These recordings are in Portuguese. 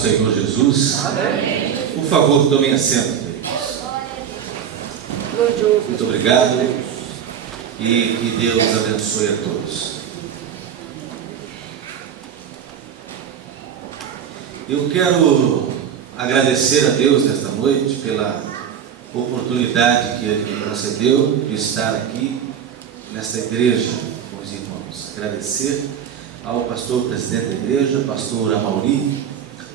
do Senhor Jesus. Amém. Por favor, tomem assento, queridos. Muito obrigado e que Deus abençoe a todos. Eu quero agradecer a Deus nesta noite pela oportunidade que Ele me concedeu de estar aqui nesta igreja com os irmãos. Agradecer ao pastor presidente da igreja, pastor Amauri,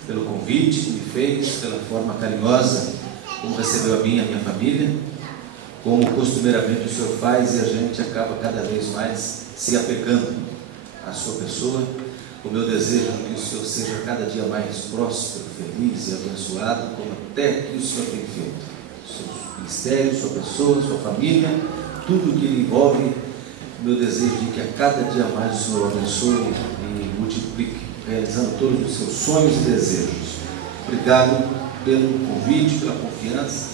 pelo convite que me fez, pela forma carinhosa como recebeu a minha família, como costumeiramente o Senhor faz, e a gente acaba cada vez mais se apegando à sua pessoa. O meu desejo é que o Senhor seja cada dia mais próspero, feliz e abençoado, como até que o Senhor tem feito. Seu ministério, sua pessoa, sua família, tudo que lhe envolve. Meu desejo é que a cada dia mais o Senhor abençoe e multiplique, realizando todos os seus sonhos e desejos. Obrigado pelo convite, pela confiança,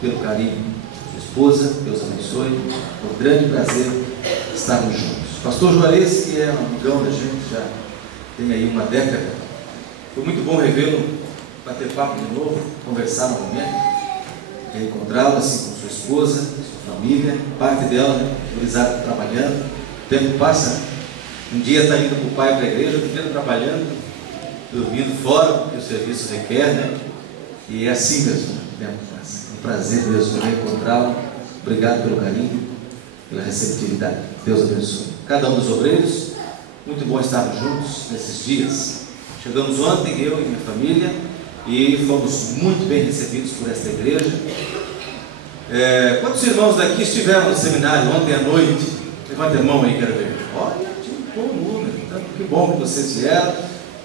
pelo carinho. Sua esposa, Deus abençoe. É um grande prazer estarmos juntos. Pastor Juarez, que é um amigão da gente, já tem aí uma década. Foi muito bom revê-lo, bater papo de novo, conversar novamente, reencontrá-lo assim com sua esposa, sua família, parte dela, né? Gurizada trabalhando, o tempo passa, um dia está indo com o pai para a igreja, outro dia trabalhando, dormindo fora, porque o serviço requer, né? E é assim mesmo, o tempo passa. É um prazer mesmo reencontrá-lo. Obrigado pelo carinho, pela receptividade. Deus abençoe. Cada um dos obreiros, muito bom estarmos juntos nesses dias. Chegamos ontem, eu e minha família, e fomos muito bem recebidos por esta igreja. Quantos irmãos daqui estiveram no seminário ontem à noite? Levante a mão aí, quero ver. Olha, tinha um bom número, então que bom que vocês vieram.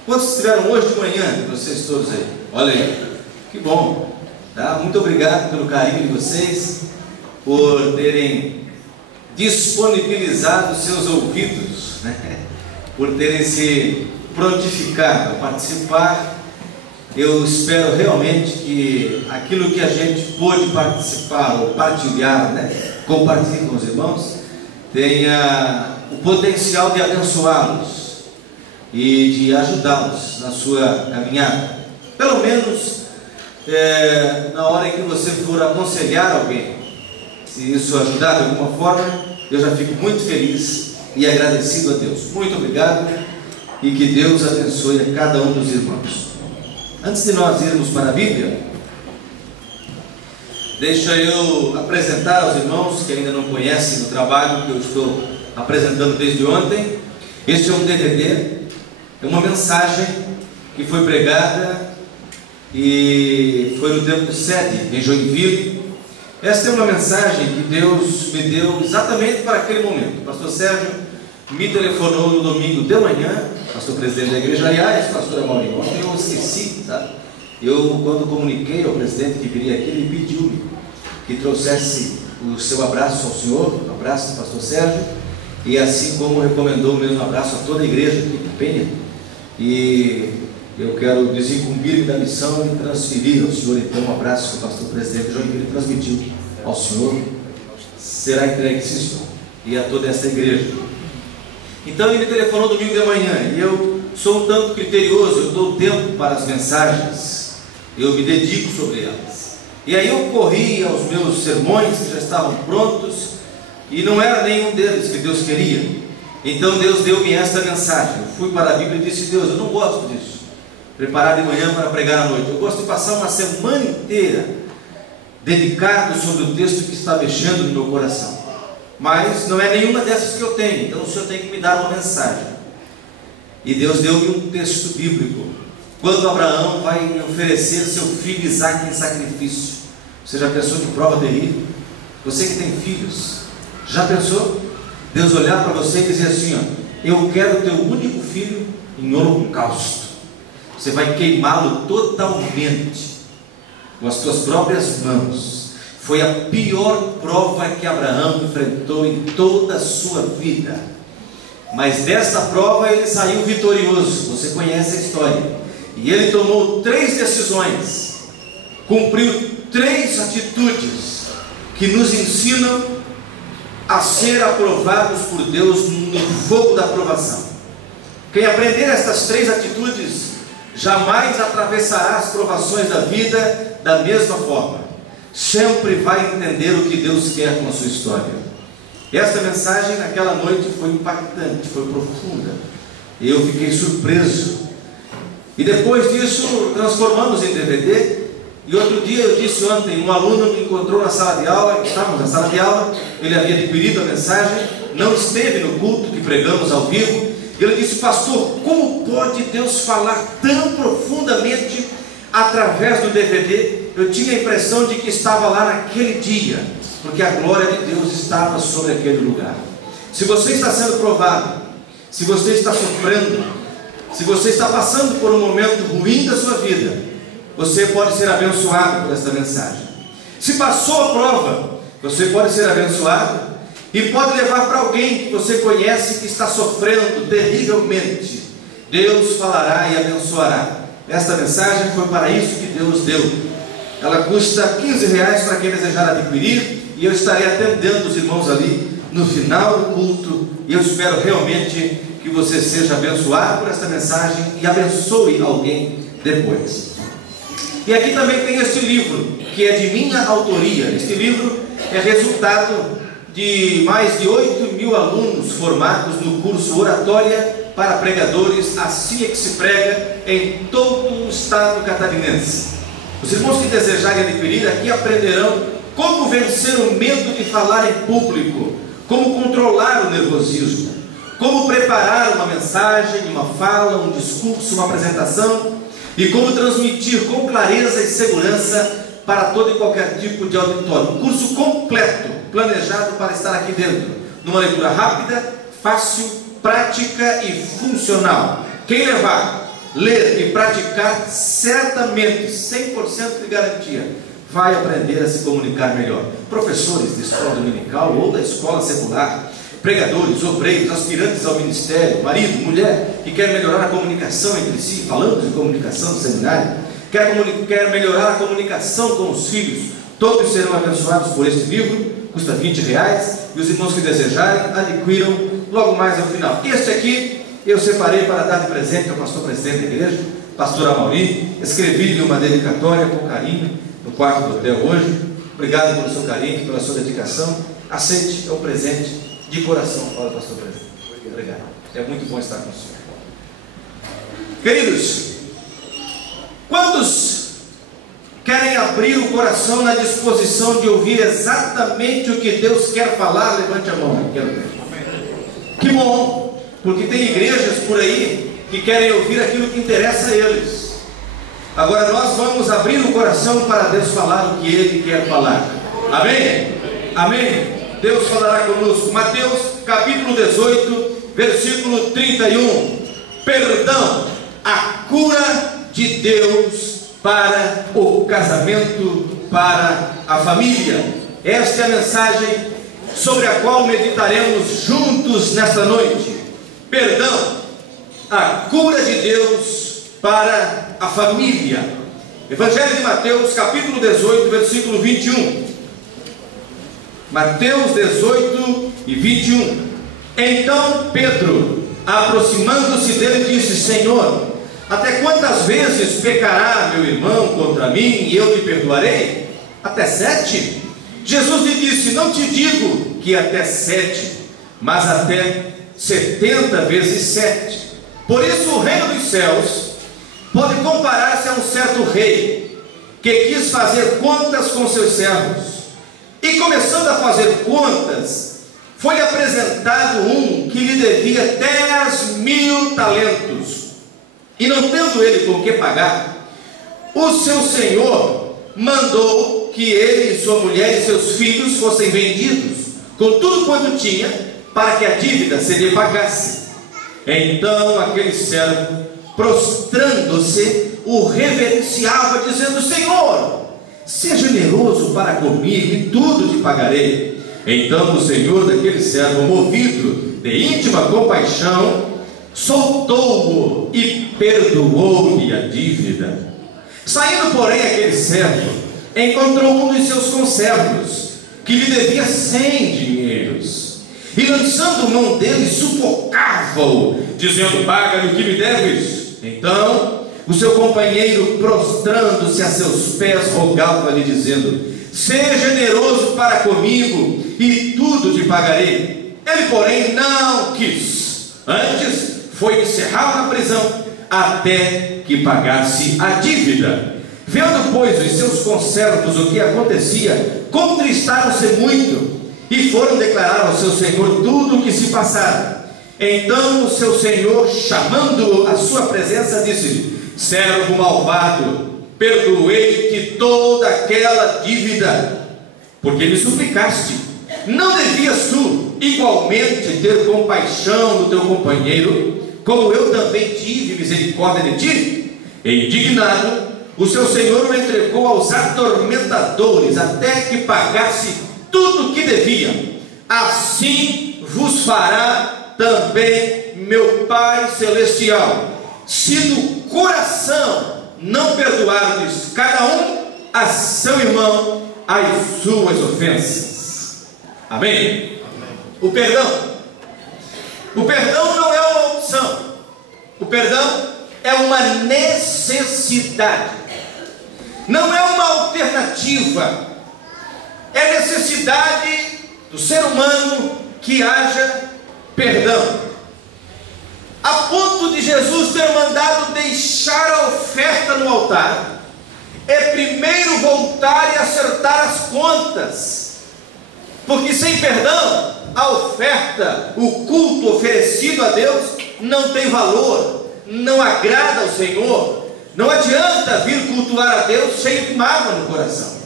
Quantos estiveram hoje de manhã, vocês todos aí? Olha aí, que bom. Tá? Muito obrigado pelo carinho de vocês, por terem disponibilizado seus ouvidos, né? Por terem se prontificado a participar. Eu espero realmente que aquilo que a gente pôde participar ou partilhar, né, compartilhar com os irmãos, tenha o potencial de abençoá-los e de ajudá-los na sua caminhada. Pelo menos na hora em que você for aconselhar alguém, se isso ajudar de alguma forma, eu já fico muito feliz e agradecido a Deus. Muito obrigado e que Deus abençoe a cada um dos irmãos. Antes de nós irmos para a Bíblia, deixa eu apresentar aos irmãos que ainda não conhecem o trabalho que eu estou apresentando desde ontem. Este é um DVD, é uma mensagem que foi pregada e foi no Templo Sede, em Joinville. Esta é uma mensagem que Deus me deu exatamente para aquele momento. O pastor Sérgio me telefonou no domingo de manhã, pastor presidente da igreja, aliás, pastor Amauri, ontem eu esqueci, sabe? Eu, quando comuniquei ao presidente que viria aqui, ele pediu-me que trouxesse o seu abraço ao senhor, o abraço do pastor Sérgio, e assim como recomendou o mesmo abraço a toda a igreja aqui de Penha. E eu quero desincumbir-me da missão e transferir ao senhor, então, um abraço que o pastor presidente Joinville transmitiu ao senhor. Será entregue, sim, senhor, e a toda esta igreja. Então ele me telefonou domingo de manhã, e eu sou um tanto criterioso, eu dou tempo para as mensagens, eu me dedico sobre elas. E aí eu corri aos meus sermões que já estavam prontos, e não era nenhum deles que Deus queria. Então Deus deu-me esta mensagem. Eu fui para a Bíblia e disse: Deus, eu não gosto disso, preparar de manhã para pregar à noite. Eu gosto de passar uma semana inteira dedicado sobre o texto que está mexendo no meu coração. Mas não é nenhuma dessas que eu tenho, então o Senhor tem que me dar uma mensagem. E Deus deu-me um texto bíblico. Quando Abraão vai oferecer seu filho Isaque em sacrifício. Você já pensou que prova terrível? Você que tem filhos, já pensou? Deus olhar para você e dizer assim: ó, eu quero o teu único filho em holocausto. Você vai queimá-lo totalmente com as tuas próprias mãos. Foi a pior prova que Abraão enfrentou em toda a sua vida. Mas desta prova ele saiu vitorioso. Você conhece a história. E ele tomou 3 decisões, cumpriu 3 atitudes que nos ensinam a ser aprovados por Deus no fogo da aprovação. Quem aprender estas 3 atitudes jamais atravessará as provações da vida da mesma forma. Sempre vai entender o que Deus quer com a sua história. Esta mensagem naquela noite foi impactante, foi profunda. Eu fiquei surpreso. E depois disso, transformamos em DVD. E outro dia, eu disse ontem, um aluno me encontrou na sala de aula, estávamos na sala de aula, ele havia adquirido a mensagem, não esteve no culto que pregamos ao vivo. E ele disse: pastor, como pode Deus falar tão profundamente através do DVD? Eu tinha a impressão de que estava lá naquele dia, porque a glória de Deus estava sobre aquele lugar. Se você está sendo provado, se você está sofrendo, se você está passando por um momento ruim da sua vida, você pode ser abençoado por esta mensagem. Se passou a prova, você pode ser abençoado e pode levar para alguém que você conhece que está sofrendo terrivelmente. Deus falará e abençoará. Esta mensagem foi para isso que Deus deu. Ela custa R$15 para quem desejar adquirir, e eu estarei atendendo os irmãos ali no final do culto, e eu espero realmente que você seja abençoado por esta mensagem e abençoe alguém depois. E aqui também tem este livro, que é de minha autoria. Este livro é resultado de mais de 8.000 alunos formados no curso Oratória para Pregadores, assim é que se prega em todo o estado catarinense. Os irmãos que desejarem adquirir aqui aprenderão como vencer o medo de falar em público, como controlar o nervosismo, como preparar uma mensagem, uma fala, um discurso, uma apresentação, e como transmitir com clareza e segurança para todo e qualquer tipo de auditório. Um curso completo, planejado para estar aqui dentro, numa leitura rápida, fácil, prática e funcional. Quem levar, ler e praticar, certamente, 100% de garantia, vai aprender a se comunicar melhor. Professores de escola dominical ou da escola secular, pregadores, obreiros, aspirantes ao ministério, marido, mulher, que quer melhorar a comunicação entre si, falando de comunicação no seminário, quer melhorar a comunicação com os filhos, todos serão abençoados por este livro. Custa R$20, e os irmãos que desejarem adquiram logo mais ao final. Este aqui eu separei para dar de presente ao pastor presidente da igreja, pastor Amauri. Escrevi-lhe uma dedicatória com carinho no quarto do hotel hoje. Obrigado pelo seu carinho, pela sua dedicação. Aceite, é um presente de coração para o pastor presidente. Obrigado. É muito bom estar com o senhor. Queridos, quantos querem abrir o coração na disposição de ouvir exatamente o que Deus quer falar? Levante a mão. Quero ver. Que bom, porque tem igrejas por aí que querem ouvir aquilo que interessa a eles. Agora nós vamos abrir o coração para Deus falar o que Ele quer falar. Amém? Amém? Deus falará conosco. Mateus capítulo 18, versículo 31. Perdão, a cura de Deus para o casamento, para a família. Esta é a mensagem sobre a qual meditaremos juntos nesta noite. Perdão, a cura de Deus para a família. Evangelho de Mateus capítulo 18, versículo 21. Mateus 18 e 21. Então Pedro, aproximando-se dele, disse: Senhor, até quantas vezes pecará meu irmão contra mim e eu lhe perdoarei? Até 7? Jesus lhe disse: não te digo que até 7, mas até 70 vezes 7. Por isso o reino dos céus pode comparar-se a um certo rei que quis fazer contas com seus servos. E começando a fazer contas, foi apresentado um que lhe devia 10.000 talentos. E não tendo ele com que pagar, o seu senhor mandou que ele, sua mulher e seus filhos fossem vendidos, com tudo quanto tinha, para que a dívida se lhe pagasse. Então aquele servo, prostrando-se, o reverenciava, dizendo: Senhor, seja generoso para comigo e tudo te pagarei. Então o senhor daquele servo, movido de íntima compaixão, soltou-o e perdoou-lhe a dívida. Saindo, porém, aquele servo encontrou um dos seus conservos que lhe devia 100 dinheiros, e lançando mão dele, sufocava-o, dizendo: paga-me o que me deves. Então o seu companheiro, prostrando-se a seus pés, rogava-lhe, dizendo: seja generoso para comigo, e tudo te pagarei. Ele, porém, não quis. Antes, foi encerrado na prisão, até que pagasse a dívida. Vendo, pois, os seus conservos o que acontecia, contristaram-se muito, e foram declarar ao seu senhor tudo o que se passara. Então o seu senhor, chamando-o à sua presença, disse-lhe: servo malvado, perdoei-te toda aquela dívida, porque me suplicaste. Não devias tu igualmente ter compaixão do teu companheiro, como eu também tive misericórdia de ti? E indignado, o seu senhor o entregou aos atormentadores, até que pagasse tudo o que devia. Assim vos fará também meu Pai Celestial, se no coração não perdoardes cada um a seu irmão as suas ofensas. Amém? O perdão não é uma opção. O perdão é uma necessidade, não é uma alternativa. É necessidade do ser humano que haja perdão, a ponto de Jesus ter mandado deixar a oferta no altar, é primeiro voltar e acertar as contas, porque sem perdão, a oferta, o culto oferecido a Deus não tem valor, não agrada ao Senhor. Não adianta vir cultuar a Deus cheio de mágoa no coração.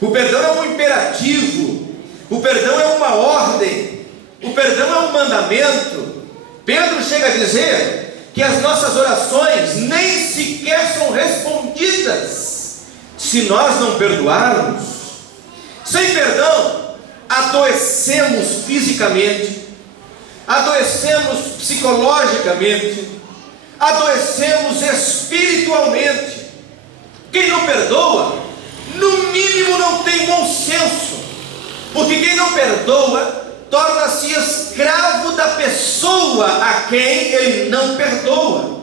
O perdão é um imperativo, o perdão é uma ordem, o perdão é um mandamento. Pedro chega a dizer que as nossas orações nem sequer são respondidas se nós não perdoarmos. Sem perdão, adoecemos fisicamente, adoecemos psicologicamente, adoecemos espiritualmente. Quem não perdoa, no mínimo não tem bom senso, porque quem não perdoa torna-se escravo da pessoa a quem ele não perdoa.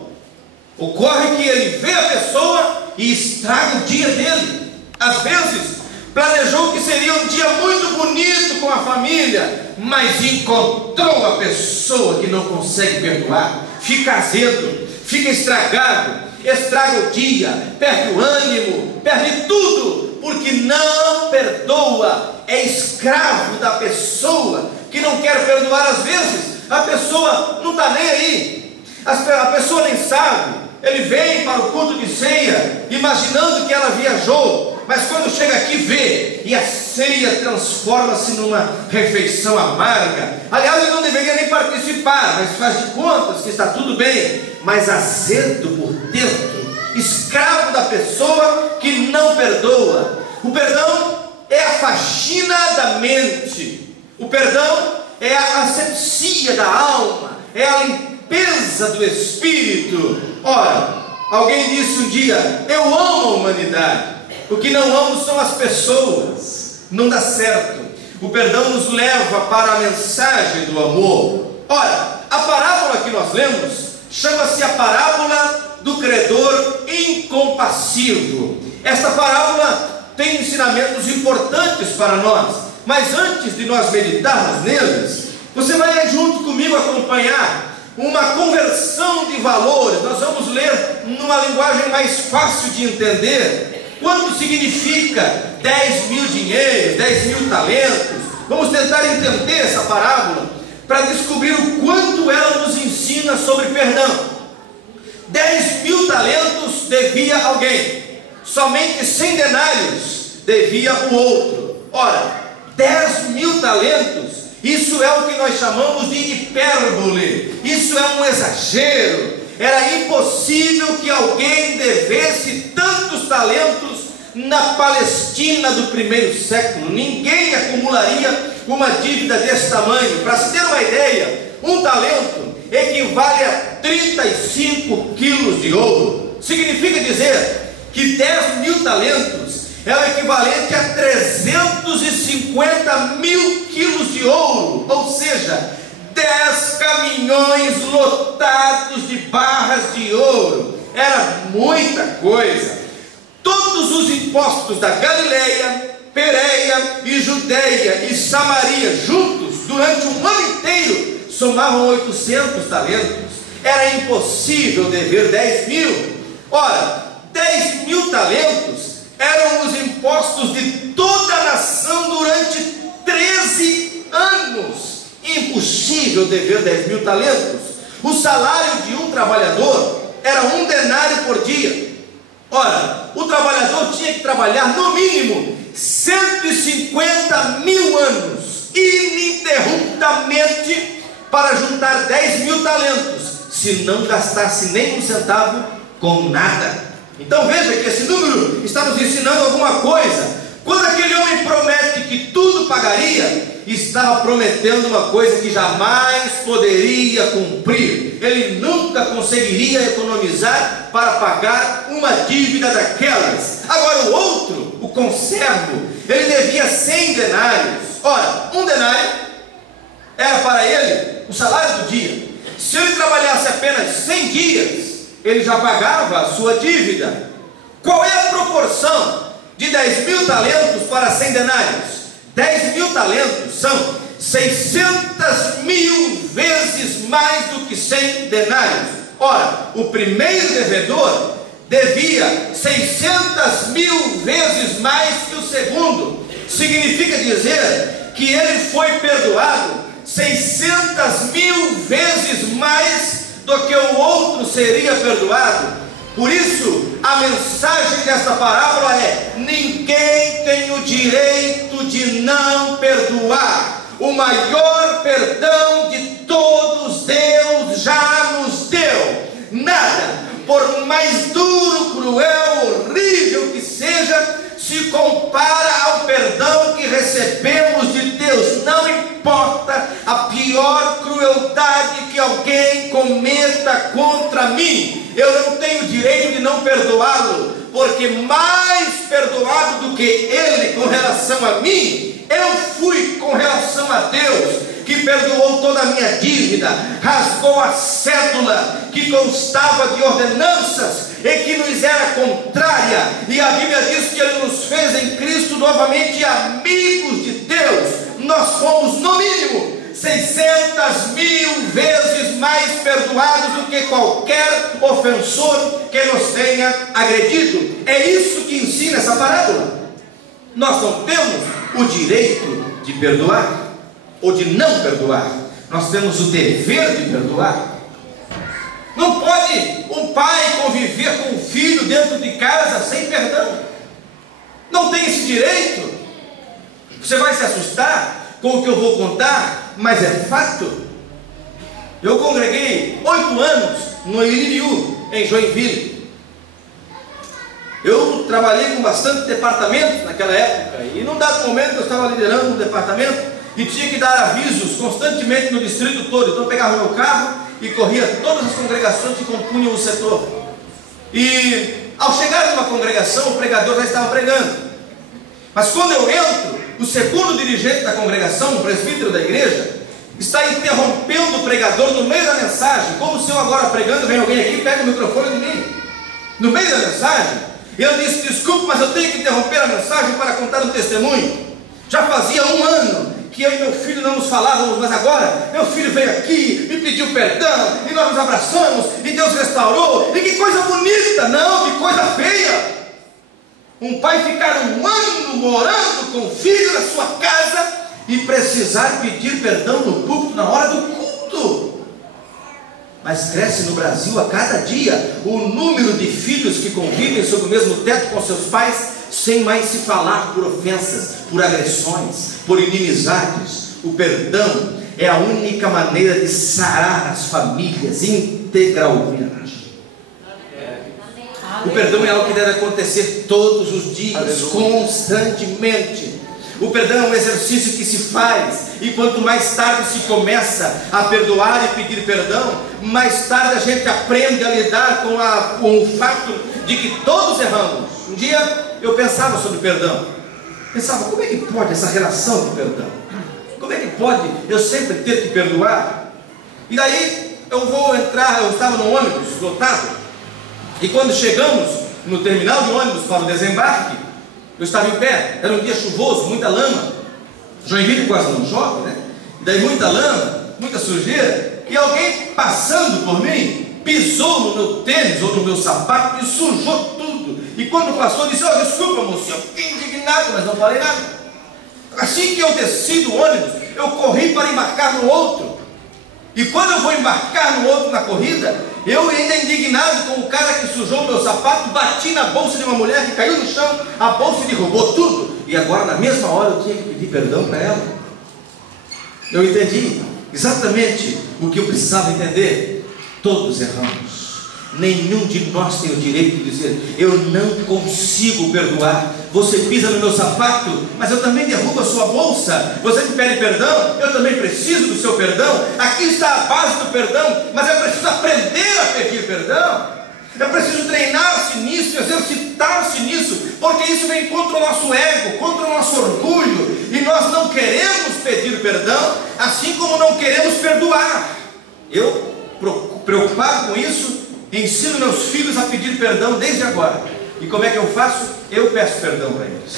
Ocorre que ele vê a pessoa e estraga o dia dele. Às vezes planejou que seria um dia muito bonito com a família, mas encontrou a pessoa que não consegue perdoar, fica azedo, fica estragado, estraga o dia, perde o ânimo, perde tudo, porque não perdoa, é escravo da pessoa que não quer perdoar. Às vezes a pessoa não está nem aí, a pessoa nem sabe. Ele vem para o culto de ceia imaginando que ela viajou, mas quando chega aqui vê, e a ceia transforma-se numa refeição amarga. Aliás, ele não deveria nem participar, mas faz de contas que está tudo bem, mas azedo por dentro, escravo da pessoa que não perdoa. O perdão é a faxina da mente, o perdão é a asepsia da alma, é a limpeza do espírito. Ora, alguém disse um dia: eu amo a humanidade, o que não amo são as pessoas. Não dá certo. O perdão nos leva para a mensagem do amor. Ora, a parábola que nós lemos chama-se a parábola do credor incompassivo. Esta parábola tem ensinamentos importantes para nós, mas antes de nós meditarmos neles, você vai junto comigo acompanhar uma conversão de valores. Nós vamos ler numa linguagem mais fácil de entender quanto significa 10 mil dinheiros, 10 mil talentos. Vamos tentar entender essa parábola para descobrir o quanto ela nos ensina sobre perdão. 10 mil talentos devia alguém, somente 100 denários devia o outro. Ora, 10 mil talentos, isso é o que nós chamamos de hipérbole, isso é um exagero. Era impossível que alguém devesse tantos talentos na Palestina do primeiro século. Ninguém acumularia uma dívida desse tamanho. Para se ter uma ideia, um talento equivale a 35 quilos de ouro. Significa dizer que 10 mil talentos é o equivalente a 350 mil quilos de ouro, ou seja, 10 caminhões lotados de barras de ouro. Era muita impostos da Galileia, Pérea e Judeia e Samaria juntos durante um ano inteiro somavam 800 talentos. Era impossível dever 10.000. Ora, 10.000 talentos eram os impostos de toda a nação durante 13 anos. Impossível dever 10.000 talentos. O salário de um trabalhador era 1 denário por dia. Ora, o trabalhador tinha que trabalhar no mínimo 150.000 anos ininterruptamente para juntar 10.000 talentos, se não gastasse nem um centavo com nada. Então veja que esse número está nos ensinando alguma coisa. Quando aquele homem promete que tudo pagaria, estava prometendo uma coisa que jamais poderia cumprir. Ele nunca conseguiria economizar para pagar uma dívida daquelas. Agora o outro, o conservo, ele devia 100 denários. Ora, 1 denário era para ele o salário do dia. Se ele trabalhasse apenas 100 dias, ele já pagava a sua dívida. Qual é a proporção de 10.000 talentos para 100 denários? 10.000 talentos são 600.000 vezes mais do que 100 denários. Ora, o primeiro devedor devia 600.000 vezes mais que o segundo. Significa dizer que ele foi perdoado 600.000 vezes mais do que o outro seria perdoado. Por isso, a mensagem desta parábola é: ninguém tem o direito de não perdoar. O maior perdão de todos Deus já nos deu. Nada, por mais duro, cruel, horrível que seja, se compara ao perdão que recebemos de Deus. Não importa a pior crueldade que alguém cometa contra mim, eu não tenho direito de não perdoá-lo, porque mais perdoado do que ele com relação a mim, eu fui com relação a Deus, que perdoou toda a minha dívida, rasgou a cédula que constava de ordenanças e que nos era contrária, e a Bíblia diz que ele nos fez em Cristo novamente amigos de Deus. Nós fomos no mínimo 600.000 vezes mais perdoados do que qualquer ofensor que nos tenha agredido. É isso que ensina essa parábola. Nós não temos o direito de perdoar ou de não perdoar. Nós temos o dever de perdoar. Não pode um pai conviver com o filho dentro de casa sem perdão. Não tem esse direito. Você vai se assustar com o que eu vou contar, mas é fato. Eu congreguei 8 anos no Iririú, em Joinville. Eu trabalhei com bastante departamentos naquela época, e num dado momento eu estava liderando um departamento e tinha que dar avisos constantemente no distrito todo. Então eu pegava meu carro e corria todas as congregações que compunham o setor. E ao chegar numa congregação, o pregador já estava pregando. Mas quando eu entro, o segundo dirigente da congregação, o presbítero da igreja, está interrompendo o pregador no meio da mensagem, como se eu agora pregando, vem alguém aqui e pega o microfone de mim. No meio da mensagem, ele disse: desculpe, mas eu tenho que interromper a mensagem para contar um testemunho. Já fazia 1 ano que eu e meu filho não nos falávamos, mas agora meu filho veio aqui, me pediu perdão, e nós nos abraçamos, e Deus restaurou, e que coisa bonita. Não, que coisa feia. Um pai ficar 1 ano morando com o filho na sua casa e precisar pedir perdão no púlpito na hora do culto. Mas cresce no Brasil a cada dia o número de filhos que convivem sob o mesmo teto com seus pais, sem mais se falar por ofensas, por agressões, por inimizades. O perdão é a única maneira de sarar as famílias integralmente. O perdão é algo que deve acontecer todos os dias, constantemente. O perdão é um exercício que se faz, e quanto mais tarde se começa a perdoar e pedir perdão, mais tarde a gente aprende a lidar com o fato de que todos erramos. Um dia eu pensava sobre perdão. Pensava, como é que pode essa relação de perdão? Como é que pode eu sempre ter que perdoar? E daí eu vou entrar, eu estava no ônibus lotado, e quando chegamos no terminal de ônibus para o desembarque, Eu estava em pé, era um dia chuvoso, muita lama. Joinville quase não chove, né? Daí muita lama, muita sujeira. E alguém passando por mim, pisou no meu tênis ou no meu sapato e sujou tudo. E quando passou, disse: "Oh, desculpa, moço." Eu fiquei indignado, mas não falei nada. Assim que eu desci do ônibus, eu corri para embarcar no outro. E quando eu vou embarcar no outro na corrida, eu ainda indignado com o cara que sujou o meu sapato, bati na bolsa de uma mulher que caiu no chão, a bolsa derrubou tudo. E agora, na mesma hora, eu tinha que pedir perdão para ela. Eu entendi exatamente o que eu precisava entender. Todos erramos. Nenhum de nós tem o direito de dizer: "Eu não consigo perdoar. Você pisa no meu sapato, mas eu também derrubo a sua bolsa. Você me pede perdão, eu também preciso do seu perdão. Aqui está a base do perdão, mas eu preciso aprender a pedir perdão. Eu preciso treinar-se nisso, exercitar-se nisso, porque isso vem contra o nosso ego, contra o nosso orgulho, e nós não queremos pedir perdão, assim como não queremos perdoar." Eu, preocupado com isso, ensino meus filhos a pedir perdão desde agora. E como é que eu faço? Eu peço perdão para eles.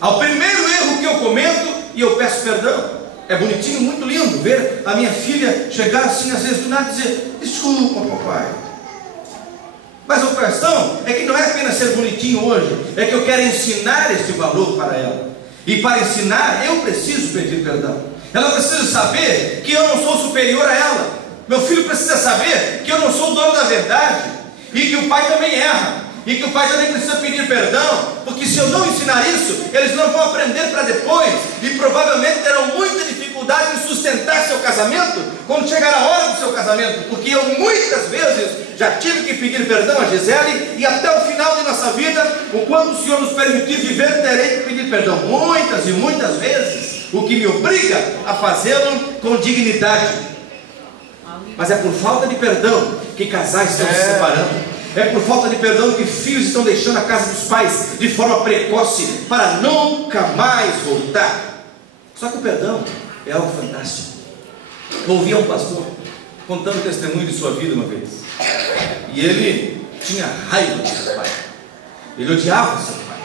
Ao primeiro erro que eu cometo, e eu peço perdão. É bonitinho, muito lindo ver a minha filha chegar assim, às vezes do nada, e dizer: "Desculpa, papai." Mas a questão é que não é apenas ser bonitinho hoje, é que eu quero ensinar este valor para ela. E para ensinar, eu preciso pedir perdão. Ela precisa saber que eu não sou superior a ela. Meu filho precisa saber que eu não sou o dono da verdade, e que o pai também erra, e que o pai também precisa pedir perdão, porque se eu não ensinar isso, eles não vão aprender para depois, e provavelmente terão muita dificuldade em sustentar seu casamento, quando chegar a hora do seu casamento, porque eu muitas vezes já tive que pedir perdão a Gisele, e até o final de nossa vida, enquanto o Senhor nos permitir viver, terei que pedir perdão muitas e muitas vezes, o que me obriga a fazê-lo com dignidade. Mas é por falta de perdão que casais estão se separando. É por falta de perdão que filhos estão deixando a casa dos pais de forma precoce, para nunca mais voltar. Só que o perdão é algo fantástico. Eu ouvi um pastor contando o testemunho de sua vida uma vez, e ele tinha raiva do seu pai. Ele odiava o seu pai,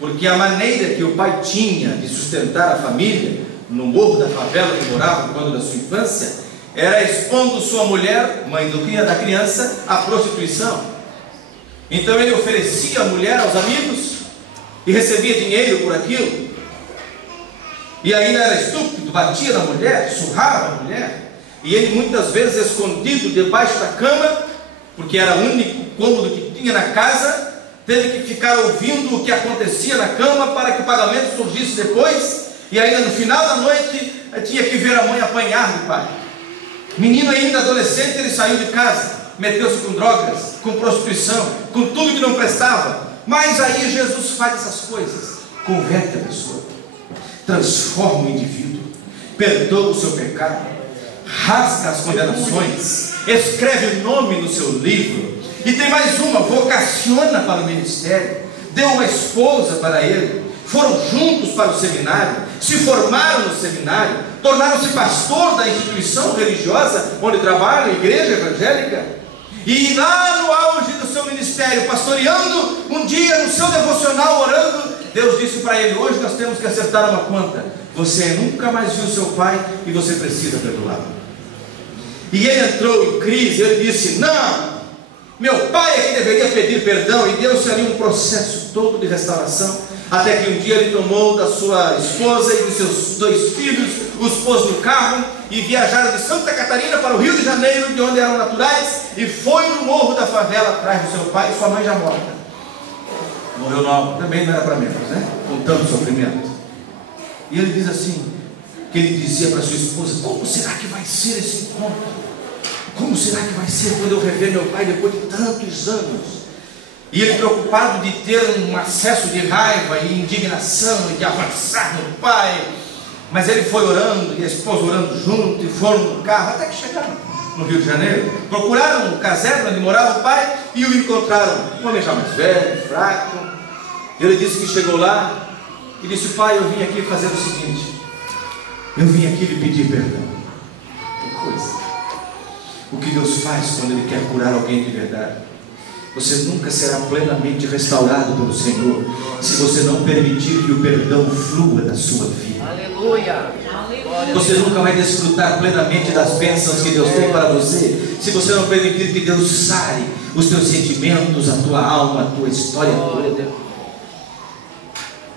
porque a maneira que o pai tinha de sustentar a família no morro da favela que morava quando da sua infância era expondo sua mulher, mãe da criança, à prostituição. Então ele oferecia a mulher aos amigos e recebia dinheiro por aquilo, e ainda era estúpido, batia na mulher, surrava a mulher, e ele muitas vezes escondido debaixo da cama, porque era o único cômodo que tinha na casa, teve que ficar ouvindo o que acontecia na cama para que o pagamento surgisse depois, e ainda no final da noite tinha que ver a mãe apanhar do pai. Menino ainda adolescente, ele saiu de casa, meteu-se com drogas, com prostituição, com tudo que não prestava. Mas aí Jesus faz essas coisas, converte a pessoa, transforma o indivíduo, perdoa o seu pecado, rasga as condenações, escreve o nome no seu livro, e tem mais uma, vocaciona para o ministério, deu uma esposa para ele, foram juntos para o seminário, se formaram no seminário, tornaram-se pastor da instituição religiosa onde trabalham, igreja evangélica, e lá no auge do seu ministério, pastoreando, um dia no seu devocional, orando, Deus disse para ele: "Hoje nós temos que acertar uma conta, você nunca mais viu seu pai e você precisa perdoá-lo." E ele entrou em crise, ele disse: "Não, meu pai é que deveria pedir perdão." E deu-se ali um processo todo de restauração, até que um dia ele tomou da sua esposa e dos seus 2 filhos, os pôs no carro e viajaram de Santa Catarina para o Rio de Janeiro, de onde eram naturais, e foi no morro da favela atrás do seu pai e sua mãe já morta. Morreu nova, também não era para menos, né? Com tanto sofrimento. E ele diz assim, que ele dizia para sua esposa: "Como será que vai ser esse encontro? Como será que vai ser quando eu rever meu pai depois de tantos anos?" E ele, preocupado de ter um acesso de raiva e indignação e de avançar no pai, mas ele foi orando e a esposa orando junto, e foram no carro até que chegaram no Rio de Janeiro, procuraram o caserna onde morava o pai e o encontraram, um homem já mais velho, fraco. Ele disse que chegou lá e disse: "Pai, eu vim aqui fazer o seguinte, eu vim aqui lhe pedir perdão." Que coisa! O que Deus faz quando Ele quer curar alguém de verdade? você nunca será plenamente restaurado pelo Senhor se você não permitir que o perdão flua da sua vida. Aleluia. Você nunca vai desfrutar plenamente das bênçãos que Deus tem para você se você não permitir que Deus sare os teus sentimentos, a tua alma, a tua história toda.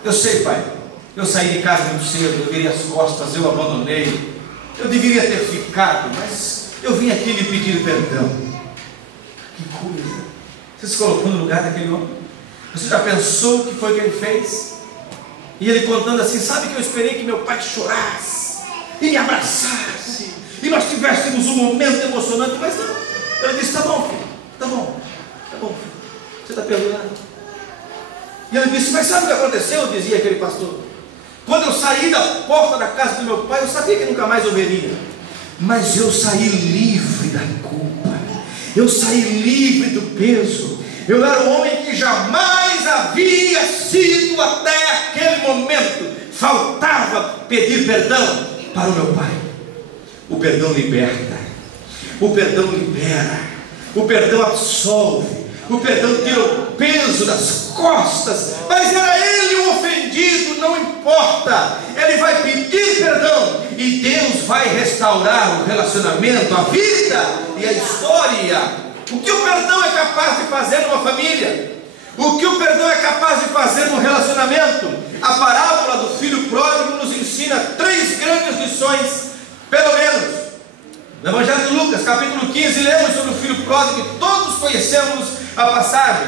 Eu sei, Pai, eu saí de casa muito cedo, eu virei as costas, eu abandonei, eu deveria ter ficado, mas eu vim aqui lhe pedir perdão. Que coisa! Você se colocou no lugar daquele homem? Você já pensou o que foi que ele fez? E ele contando assim: sabe que eu esperei que meu pai chorasse e me abraçasse e nós tivéssemos um momento emocionante, mas não. Ele disse: tá bom, filho, tá bom, filho, você está perdoado. E ele disse: mas sabe o que aconteceu? Dizia aquele pastor. Quando eu saí da porta da casa do meu pai, eu sabia que nunca mais eu veria, mas eu saí livre da culpa, eu saí livre do peso. Eu era um homem que jamais havia sido até aquele momento. Faltava pedir perdão para o meu pai. O perdão liberta, o perdão libera, o perdão absolve, o perdão tira o peso das costas. Mas era ele o ofendido, não importa, ele vai pedir perdão e Deus vai restaurar o relacionamento, a vida e a história. O que o perdão é capaz de fazer numa família, o que o perdão é capaz de fazer num relacionamento. A parábola do filho pródigo nos ensina 3 grandes lições, pelo menos. No Evangelho de Lucas, capítulo 15, lemos sobre o filho pródigo e todos conhecemos a passagem.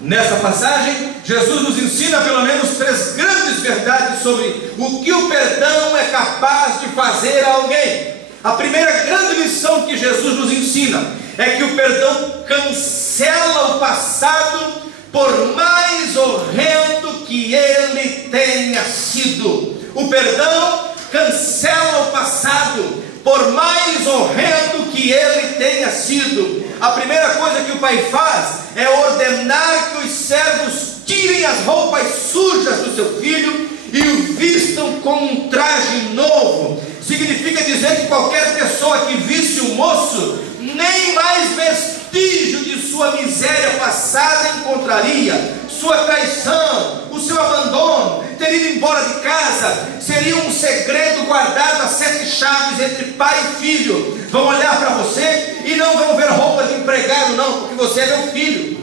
Nessa passagem, Jesus nos ensina pelo menos 3 grandes verdades sobre o que o perdão é capaz de fazer a alguém. A primeira grande lição que Jesus nos ensina é que o perdão cancela o passado, por mais horrendo que ele tenha sido. O perdão cancela o passado, por mais horrendo que ele tenha sido. A primeira coisa que o pai faz é ordenar que os servos tirem as roupas sujas do seu filho e o vistam com um traje novo. Significa dizer que qualquer pessoa que visse o moço, nem mais vestígio de sua miséria passada encontraria. Sua traição, o seu abandono, ter ido embora de casa, seria um segredo guardado a 7 chaves entre pai e filho. Vão olhar para você e não vão ver roupa de empregado, não, porque você é meu filho.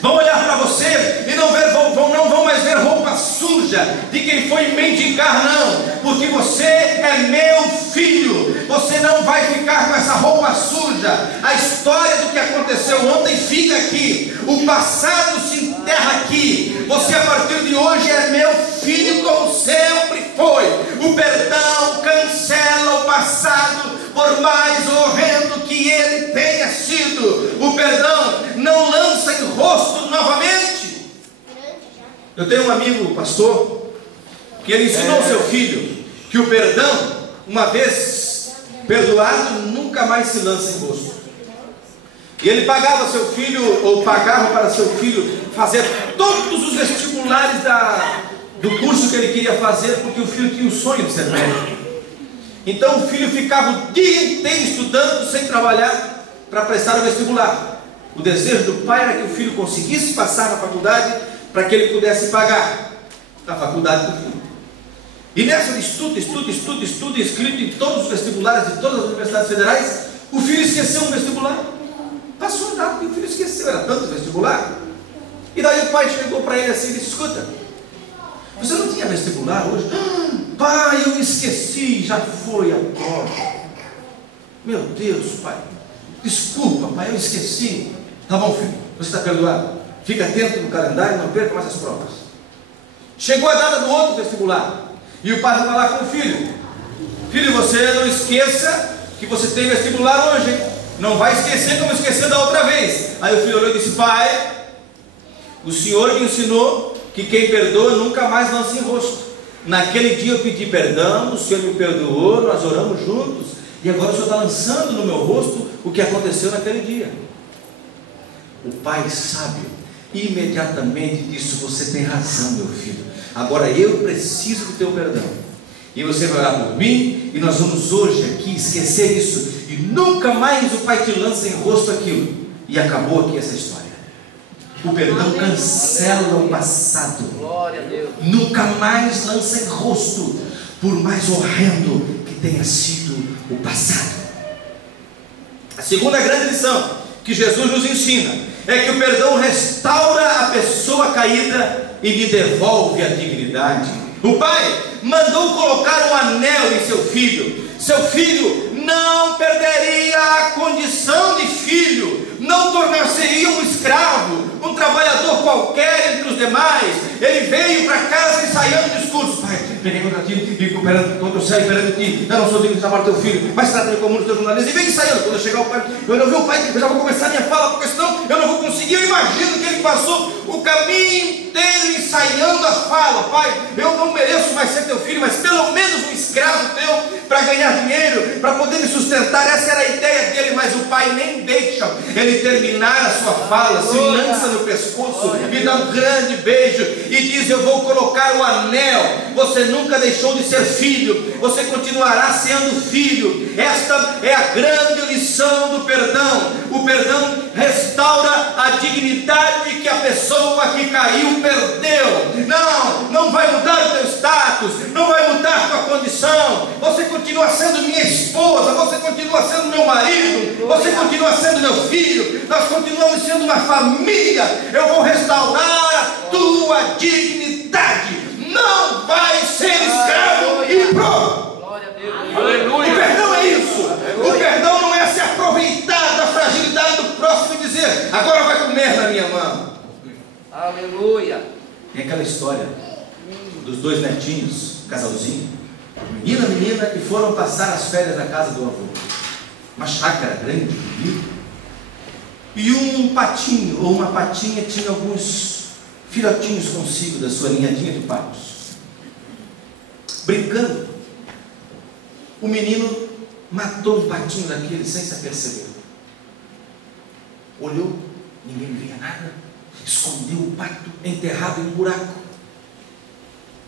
Vão olhar para você e não vão mais ver roupa suja de quem foi mendigar, não, porque você é meu filho. Você não vai ficar com essa roupa suja. A história do que aconteceu ontem fica aqui, o passado se enterra aqui. Você a partir de hoje é meu filho, como sempre foi. O perdão cancela o passado, por mais horrendo que ele tenha sido. O perdão não lança em rosto novamente. Eu tenho um amigo, pastor, que ele ensinou ao seu filho que o perdão, uma vez perdoado, nunca mais se lança em rosto. E ele pagava seu filho, ou pagava para seu filho fazer todos os vestibulares do curso que ele queria fazer, porque o filho tinha o sonho de ser médico. Então o filho ficava o dia inteiro estudando sem trabalhar para prestar o vestibular. O desejo do pai era que o filho conseguisse passar na faculdade para que ele pudesse pagar a faculdade do filho. E nessa ele estuda, inscrito em todos os vestibulares de todas as universidades federais. O filho esqueceu um vestibular. Passou a data e o filho esqueceu, era tanto vestibular. E daí o pai chegou para ele assim e disse: escuta, você não tinha vestibular hoje? Pai, eu esqueci, já foi a prova. Meu Deus, pai, desculpa, pai, eu esqueci. Tá bom, filho, você está perdoado. Fica atento no calendário, não perca mais as provas. Chegou a data do outro vestibular e o pai vai falar com o filho: filho, você não esqueça que você tem vestibular hoje, hein? Não vai esquecer como esqueceu da outra vez. Aí o filho olhou e disse: pai, o senhor me ensinou que quem perdoa nunca mais lança em rosto. Naquele dia eu pedi perdão, o senhor me perdoou, nós oramos juntos, e agora o senhor está lançando no meu rosto o que aconteceu naquele dia. O pai sábio imediatamente disse: você tem razão, meu filho, agora eu preciso do teu perdão, e você vai orar por mim, e nós vamos hoje aqui esquecer isso, e nunca mais o pai te lança em rosto aquilo. E acabou aqui essa história. O perdão cancela o passado. Glória a Deus. Nunca mais lança em rosto, por mais horrendo que tenha sido o passado. A segunda grande lição que Jesus nos ensina é que o perdão restaura a pessoa caída e lhe devolve a dignidade. O pai mandou colocar um anel em seu filho. Seu filho não perderia a condição de filho, não tornar-se-ia um escravo, um trabalhador qualquer entre os demais. Ele veio para casa ensaiando o discurso: pai, peguei contra ti, fico perante o céu e perante ti, eu não sou digno de chamar teu filho, mas trata-me como um dos teus jornalistas. E vem ensaiando. Quando eu chegar ao pai, eu não vi o pai, eu já vou começar a minha fala, porque senão eu não vou conseguir. Eu imagino que ele passou o caminho inteiro ensaiando a fala: pai, eu não mereço mais ser teu filho, mas pelo menos um escravo teu, para ganhar dinheiro, para poder me sustentar. Essa era a ideia dele, mas o pai nem deixa ele terminar a sua fala, se lança no pescoço, me dá um grande beijo e diz: eu vou colocar o anel. Você nunca deixou de ser filho, você continuará sendo filho. Esta é a grande lição do perdão. O perdão restaura a dignidade que a pessoa que caiu perdeu. Não vai mudar o teu status, não vai mudar a tua condição. Você continua sendo minha esposa, você continua sendo meu marido, você continua sendo meu filho, nós continuamos sendo uma família. Eu vou restaurar a tua dignidade. Não vai ser escravo e pronto. Glória a Deus. O perdão é isso. O perdão não é se aproveitar da fragilidade do próximo e dizer: agora vai comer na minha mão. Aleluia. Tem aquela história dos dois netinhos, casalzinho, menina, que foram passar as férias na casa do avô. Uma chácara grande, bonita. E um patinho ou uma patinha tinha alguns filhotinhos consigo da sua ninhadinha de patos. Brincando, o menino matou um patinho daquele sem se aperceber. Olhou, ninguém via nada, escondeu o pato enterrado em um buraco.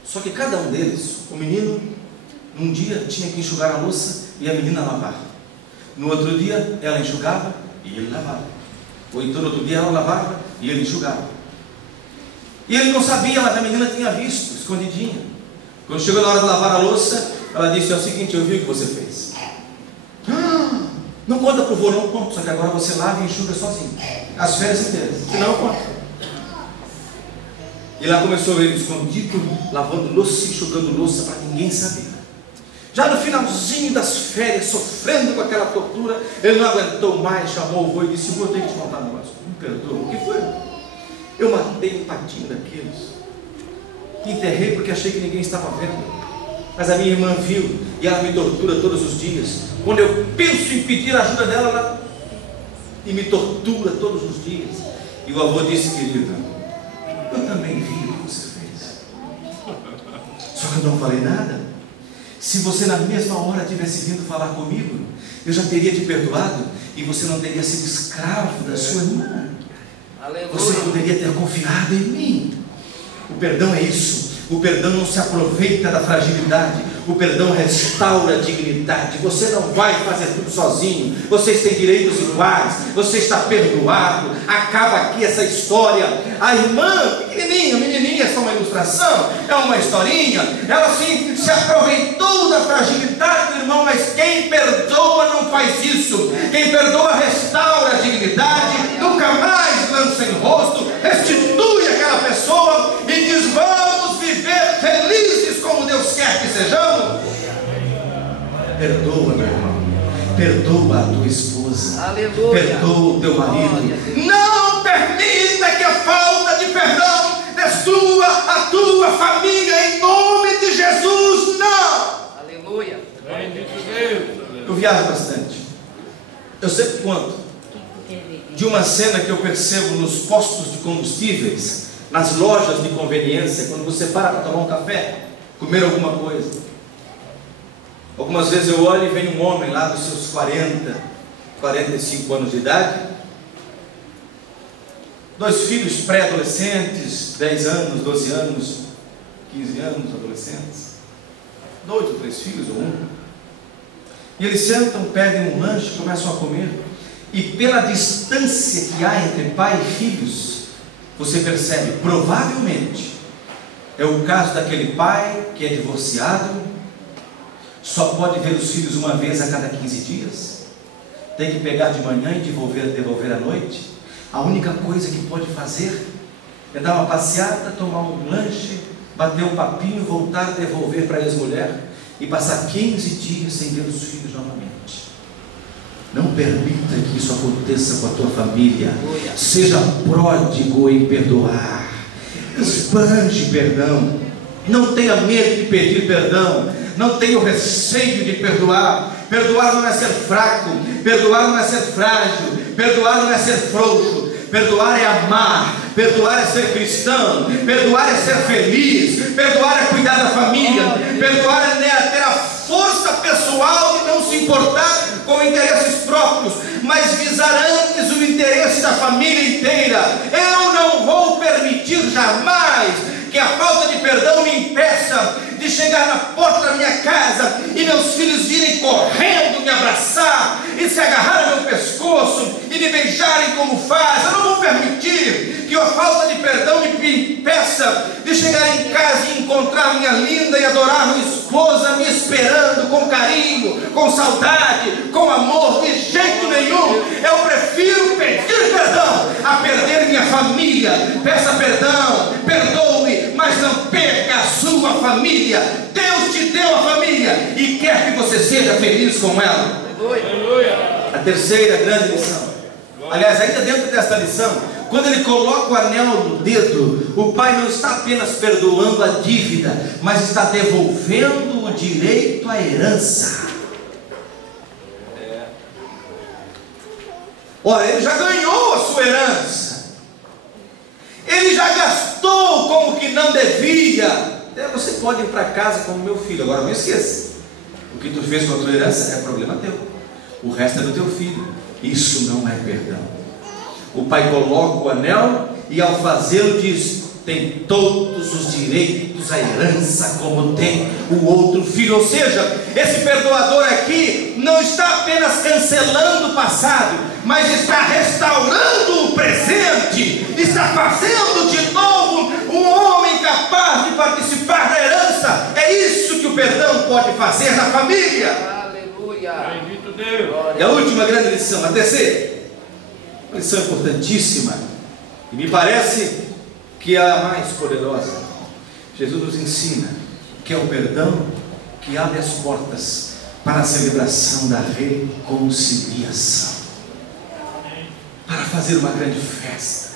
Só que cada um deles, o menino, num dia tinha que enxugar a louça e a menina lavar. No outro dia ela enxugava e ele lavava. Ou então no outro dia ela lavava e ele enxugava. E ele não sabia, mas a menina tinha visto, escondidinha. Quando chegou na hora de lavar a louça, ela disse: é o seguinte, eu vi o que você fez. Não conta para o vô, não conta. Só que agora você lava e enxuga sozinho, as férias inteiras, senão eu conto. E lá começou ele escondido, lavando louça e enxugando louça para ninguém saber. Já no finalzinho das férias, sofrendo com aquela tortura, ele não aguentou mais, chamou o vô e disse: vô, eu tenho que te contar um negócio. Me perdoa. O que foi? Eu matei um patinho daqueles, enterrei porque achei que ninguém estava vendo, mas a minha irmã viu e ela me tortura todos os dias. Quando eu penso em pedir a ajuda dela, ela me tortura todos os dias. E o avô disse: querida, eu também vi o que você fez, só que eu não falei nada. Se você na mesma hora tivesse vindo falar comigo, eu já teria te perdoado e você não teria sido escravo da sua irmã. Você poderia ter confiado em mim. O perdão é isso. O perdão não se aproveita da fragilidade. O perdão restaura a dignidade. Você não vai fazer tudo sozinho. Vocês têm direitos iguais. Você está perdoado. Acaba aqui essa história. A irmã, pequenininha, menininha, é só uma ilustração, é uma historinha. Ela sim se aproveitou da fragilidade do irmão, mas quem perdoa não faz isso. Quem perdoa restaura a dignidade, nunca mais lança em rosto, restitui aquela pessoa e diz: vamos viver felizes como Deus quer que sejamos. Perdoa, meu irmão. Perdoa a tua esposa. Aleluia. Perdoa o teu marido. Não permita que a falta de perdão destrua a tua família, em nome de Jesus. Não. Aleluia. Eu viajo bastante. Eu sempre conto de uma cena que eu percebo nos postos de combustíveis, nas lojas de conveniência, quando você para tomar um café, comer alguma coisa. Algumas vezes eu olho e vem um homem lá dos seus 40, 45 anos de idade, 2 filhos pré-adolescentes, 10 anos, 12 anos, 15 anos, adolescentes, 2 ou 3 filhos ou 1. E eles sentam, pedem um lanche, começam a comer. E pela distância que há entre pai e filhos, você percebe, provavelmente, é o caso daquele pai que é divorciado, só pode ver os filhos uma vez a cada 15 dias, tem que pegar de manhã e devolver à noite. A única coisa que pode fazer é dar uma passeada, tomar um lanche, bater um papinho, voltar a devolver para a ex-mulher e passar 15 dias sem ver os filhos novamente. Não permita que isso aconteça com a tua família. Seja pródigo em perdoar. Esbanje perdão. Não tenha medo de pedir perdão. Não tenha o receio de perdoar. Perdoar não é ser fraco. Perdoar não é ser frágil. Perdoar não é ser frouxo. Perdoar é amar. Perdoar é ser cristão. Perdoar é ser feliz. Perdoar é cuidar da família. Perdoar é ter a força pessoal de não se importar com interesses próprios, mas visar antes o interesse da família inteira. Eu não vou permitir jamais que a falta de perdão me impeça de chegar na porta da minha casa e meus filhos virem correndo me abraçar e se agarrar ao meu pescoço e me beijarem como faz. Eu não vou permitir que a falta de perdão me impeça de chegar em casa e encontrar minha linda e adorável esposa me esperando com carinho, com saudade, com amor. De jeito nenhum. Eu prefiro pedir perdão a perder minha família. Peça perdão, perdoe, mas não perca a sua família. Deus te deu a família e quer que você seja feliz com ela. A terceira grande lição, aliás, ainda dentro desta lição, quando ele coloca o anel no dedo, o pai não está apenas perdoando a dívida, mas está devolvendo o direito à herança. Ora, ele já ganhou a sua herança, ele já gastou como que não devia. Você pode ir para casa como meu filho, agora não esqueça, o que tu fez com a tua herança é problema teu, o resto é do teu filho. Isso não é perdão. O pai coloca o anel e ao fazê-lo diz: tem todos os direitos à herança como tem o outro filho. Ou seja, esse perdoador aqui não está apenas cancelando o passado, mas está restaurando o presente, está fazendo de novo um homem capaz de participar da herança. É isso que o perdão pode fazer na família. Aleluia. Bendito Deus. E a última grande lição, a terceira, uma lição importantíssima, e me parece que é a mais poderosa. Jesus nos ensina que é o perdão que abre as portas para a celebração da reconciliação, para fazer uma grande festa,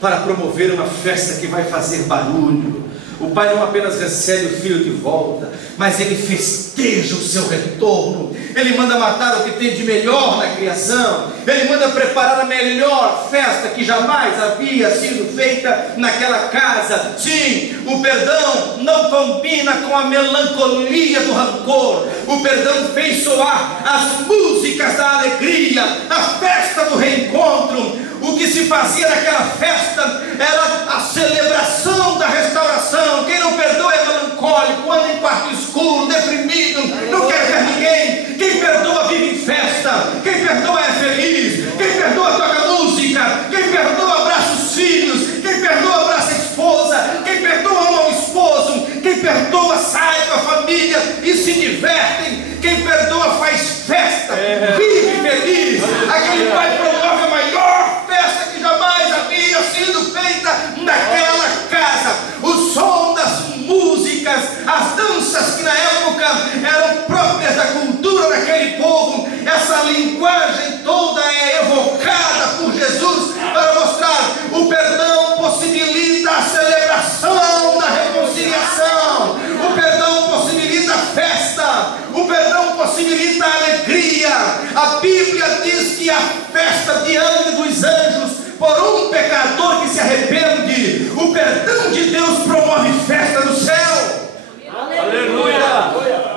para promover uma festa que vai fazer barulho. O pai não apenas recebe o filho de volta, mas ele festeja o seu retorno. Ele manda matar o que tem de melhor na criação. Ele manda preparar a melhor festa que jamais havia sido feita naquela casa. Sim, o perdão não combina com a melancolia do rancor. O perdão fez soar as músicas da alegria, a festa do reencontro. O que se fazia naquela festa era a celebração da restauração. Quem não perdoa é melancólico, anda em quarto escuro, deprimido, não quer ver ninguém. Quem perdoa vive em festa. Quem perdoa é feliz. Quem perdoa toca música. Quem perdoa abraça os filhos. Quem perdoa abraça a esposa. Quem perdoa ama o esposo. Quem perdoa sai com a família e se divertem. Quem perdoa faz festa, vive feliz. Aquele pai promove a maior festa que jamais havia sido feita naquela casa. O som das músicas, as danças que na época eram próprias da cultura daquele povo, essa linguagem toda é evocada por Jesus para mostrar: o perdão possibilita a celebração da reconciliação, o perdão possibilita a festa, o perdão possibilita a alegria. A Bíblia diz que a festa diante dos anjos por um pecador que se arrepende, o perdão de Deus promove festa no céu. Aleluia.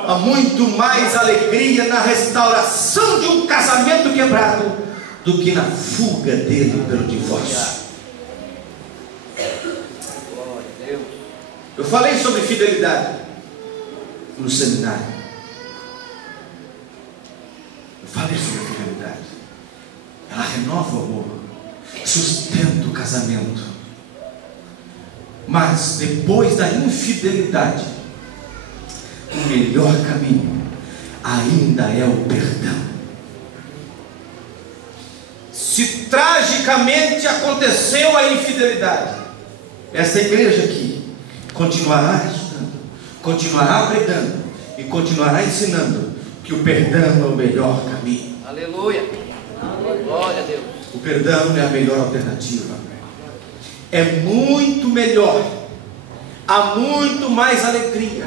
Há muito mais alegria na restauração de um casamento quebrado do que na fuga dele pelo divórcio. Eu falei sobre fidelidade no seminário. Eu falei sobre fidelidade. ela renova o amor, sustenta o casamento. Mas depois da infidelidade, o melhor caminho ainda é o perdão. Se tragicamente aconteceu a infidelidade, esta igreja aqui continuará estudando, continuará pregando e continuará ensinando que o perdão é o melhor caminho. Aleluia. Glória a Deus. O perdão é a melhor alternativa. É muito melhor, há muito mais alegria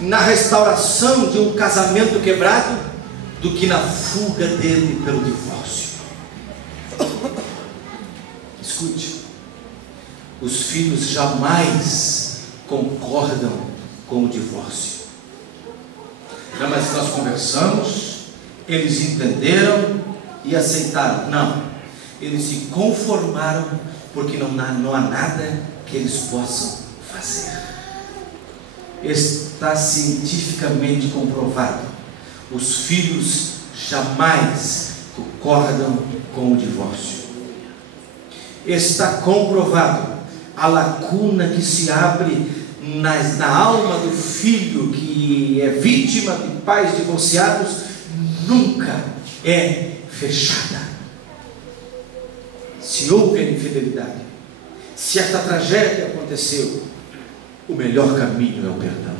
na restauração de um casamento quebrado do que na fuga dele pelo divórcio. Escute, os filhos jamais concordam com o divórcio. Não, mas nós conversamos, eles entenderam e aceitaram. Não, eles se conformaram, porque não há nada que eles possam fazer. Está cientificamente comprovado: os filhos jamais concordam com o divórcio. Está comprovado a lacuna que se abre na alma do filho que é vítima de pais divorciados, nunca é fechada. Se houve infidelidade, se esta tragédia aconteceu, o melhor caminho é o perdão.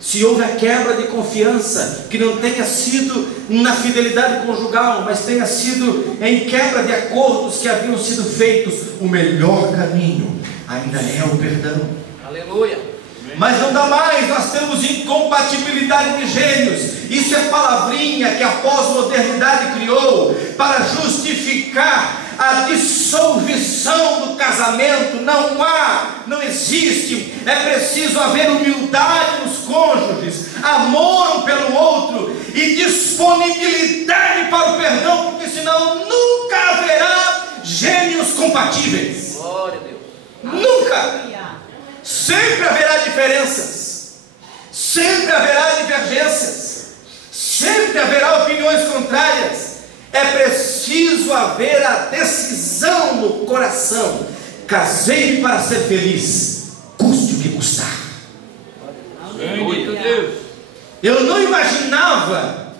Se houve a quebra de confiança, que não tenha sido na fidelidade conjugal, mas tenha sido em quebra de acordos que haviam sido feitos, o melhor caminho ainda é o perdão. Aleluia. Mas não dá mais, nós temos incompatibilidade de gênios. Isso é palavrinha que a pós-modernidade criou para justificar a dissolução do casamento. Não existe. É preciso haver humildade nos cônjuges, amor um pelo outro e disponibilidade para o perdão, porque senão nunca haverá gênios compatíveis. Glória a Deus. Nunca. Sempre haverá diferenças, sempre haverá divergências, sempre haverá opiniões contrárias. É preciso haver a decisão no coração: casei para ser feliz, custe o que custar. Eu não imaginava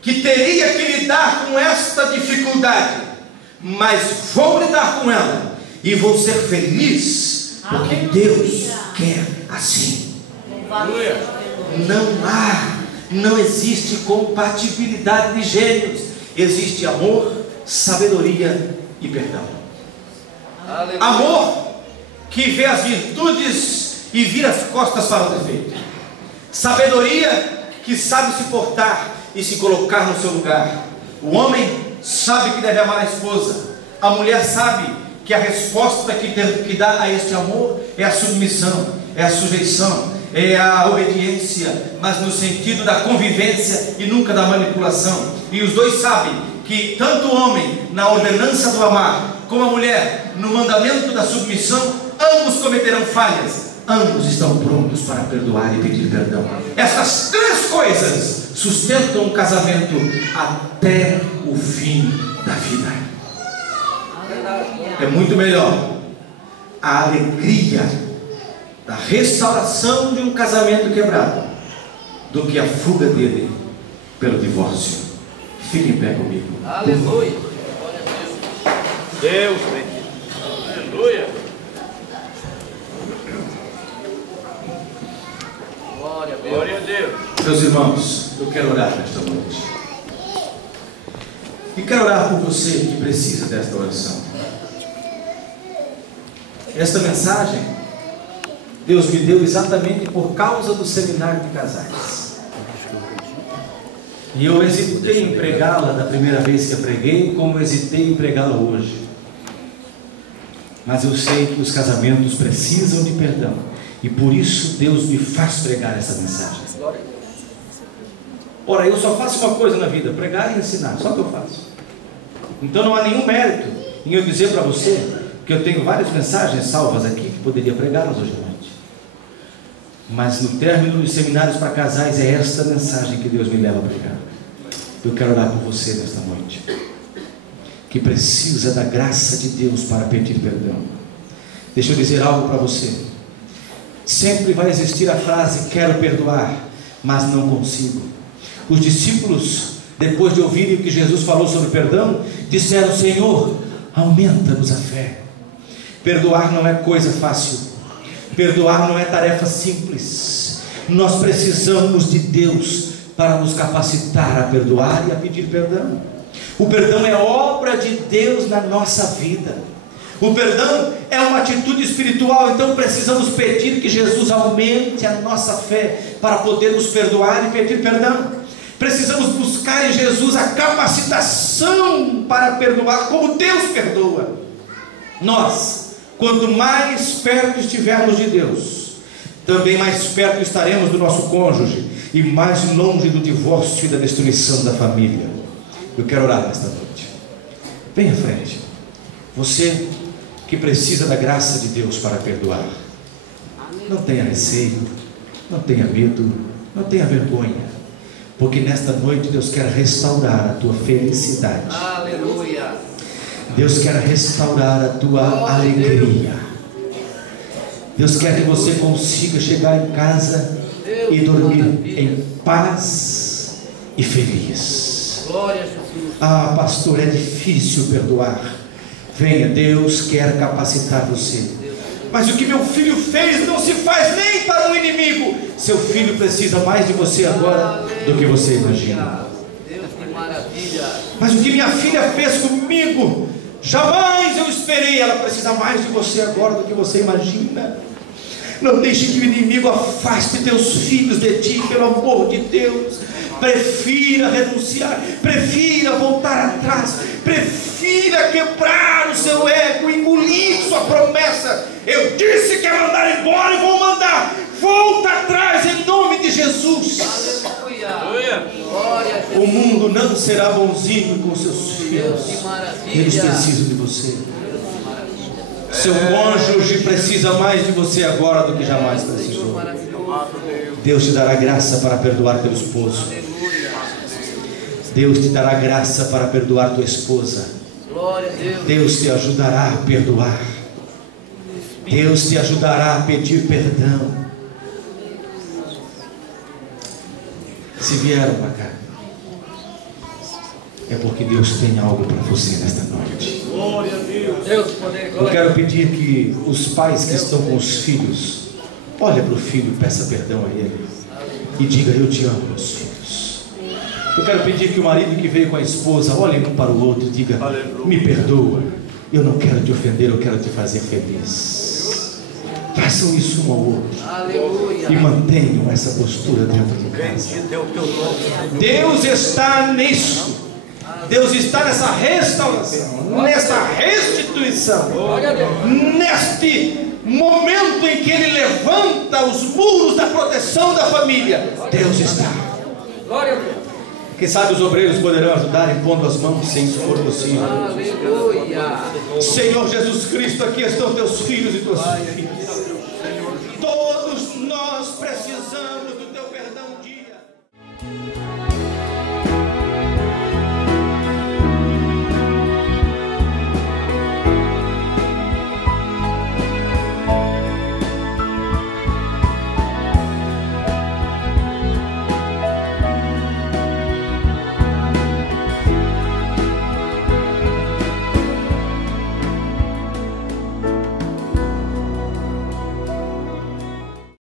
que teria que lidar com esta dificuldade, mas vou lidar com ela e vou ser feliz, porque Deus quer assim. Não existe compatibilidade de gênios. Existe amor, sabedoria e perdão. Aleluia. Amor que vê as virtudes e vira as costas para o defeito. Sabedoria que sabe se portar e se colocar no seu lugar. O homem sabe que deve amar a esposa. A mulher sabe que a resposta que dá a este amor é a submissão, é a sujeição, é a obediência, mas no sentido da convivência e nunca da manipulação. E os dois sabem que tanto o homem na ordenança do amar, como a mulher no mandamento da submissão, ambos cometerão falhas, ambos estão prontos para perdoar e pedir perdão. Estas três coisas sustentam um casamento até o fim da vida. É muito melhor a alegria da restauração de um casamento quebrado do que a fuga dele pelo divórcio. Fique em pé comigo. Aleluia. Glória a Deus. Deus bendito. Aleluia. Glória a Deus. Glória a Deus. Meus irmãos, eu quero orar nesta noite. E quero orar por você que precisa desta oração. Esta mensagem Deus me deu exatamente por causa do seminário de casais. E eu hesitei em pregá-la da primeira vez que eu preguei, como hesitei em pregá-la hoje. Mas eu sei que os casamentos precisam de perdão, e por isso Deus me faz pregar essa mensagem. Ora, eu só faço uma coisa na vida: pregar e ensinar, só que eu faço. Então não há nenhum mérito em eu dizer para você que eu tenho várias mensagens salvas aqui, que poderia pregá-las hoje à noite. Mas no término dos seminários para casais, é esta mensagem que Deus me leva a pregar. Eu quero orar por você nesta noite. que precisa da graça de Deus para pedir perdão. Deixa eu dizer algo para você. Sempre vai existir a frase: quero perdoar, mas não consigo. Os discípulos, depois de ouvirem o que Jesus falou sobre perdão, disseram: Senhor, aumenta-nos a fé. Perdoar não é coisa fácil. Perdoar não é tarefa simples. Nós precisamos de Deus para nos capacitar a perdoar e a pedir perdão. O perdão é obra de Deus na nossa vida. O perdão é uma atitude espiritual. Então precisamos pedir que Jesus aumente a nossa fé para podermos perdoar e pedir perdão. Precisamos buscar em Jesus a capacitação para perdoar como Deus perdoa. Nós, quanto mais perto estivermos de Deus, também mais perto estaremos do nosso cônjuge e mais longe do divórcio e da destruição da família. Eu quero orar nesta noite. Vem à frente. Você que precisa da graça de Deus para perdoar. Não tenha receio, não tenha medo, não tenha vergonha, porque nesta noite Deus quer restaurar a tua felicidade. Aleluia. Deus quer restaurar a tua alegria. Deus quer que você consiga chegar em casa e dormir em paz e feliz. Glória a Jesus. Ah, pastor, é difícil perdoar. Venha, Deus quer capacitar você. Mas o que meu filho fez não se faz nem para um inimigo. Seu filho precisa mais de você agora do que você imagina. Deus, que maravilha. Mas o que minha filha fez comigo, jamais eu esperei. Ela precisa mais de você agora do que você imagina. Não deixe que o inimigo afaste teus filhos de ti, pelo amor de Deus. Prefira renunciar, prefira voltar atrás, prefira quebrar o seu ego, engolir sua promessa. Eu disse que ia mandar embora e vou mandar. Volta atrás em nome de Jesus. Aleluia. Glória a Jesus. O mundo não será bonzinho com seus Deus, filhos. que maravilha. Eles precisam de você. Seu cônjuge precisa mais de você agora do que jamais precisou. Deus te dará graça para perdoar teu esposo. Deus te dará graça para perdoar tua esposa. Glória a Deus. Deus te ajudará a perdoar. Deus te ajudará a pedir perdão. Se vieram para cá, é porque Deus tem algo para você nesta noite. Glória a Deus. Deus, poder, Eu glória. quero pedir que os pais que estão com os filhos, olhe para o filho, peça perdão a ele e diga: eu te amo, meus filhos. Eu quero pedir que o marido que veio com a esposa olhe um para o outro e diga: me perdoa, eu não quero te ofender, eu quero te fazer feliz. Façam isso um ao outro Aleluia. e mantenham essa postura dentro de casa. Deus está nisso. Deus está nessa restauração, nessa restituição, neste momento em que Ele levanta os muros da proteção da família. Deus está. Glória a Deus. Quem sabe os obreiros poderão ajudar impondo as mãos, se isso for possível. Aleluia. Senhor Jesus Cristo, aqui estão teus filhos e tuas filhas. Todos nós precisamos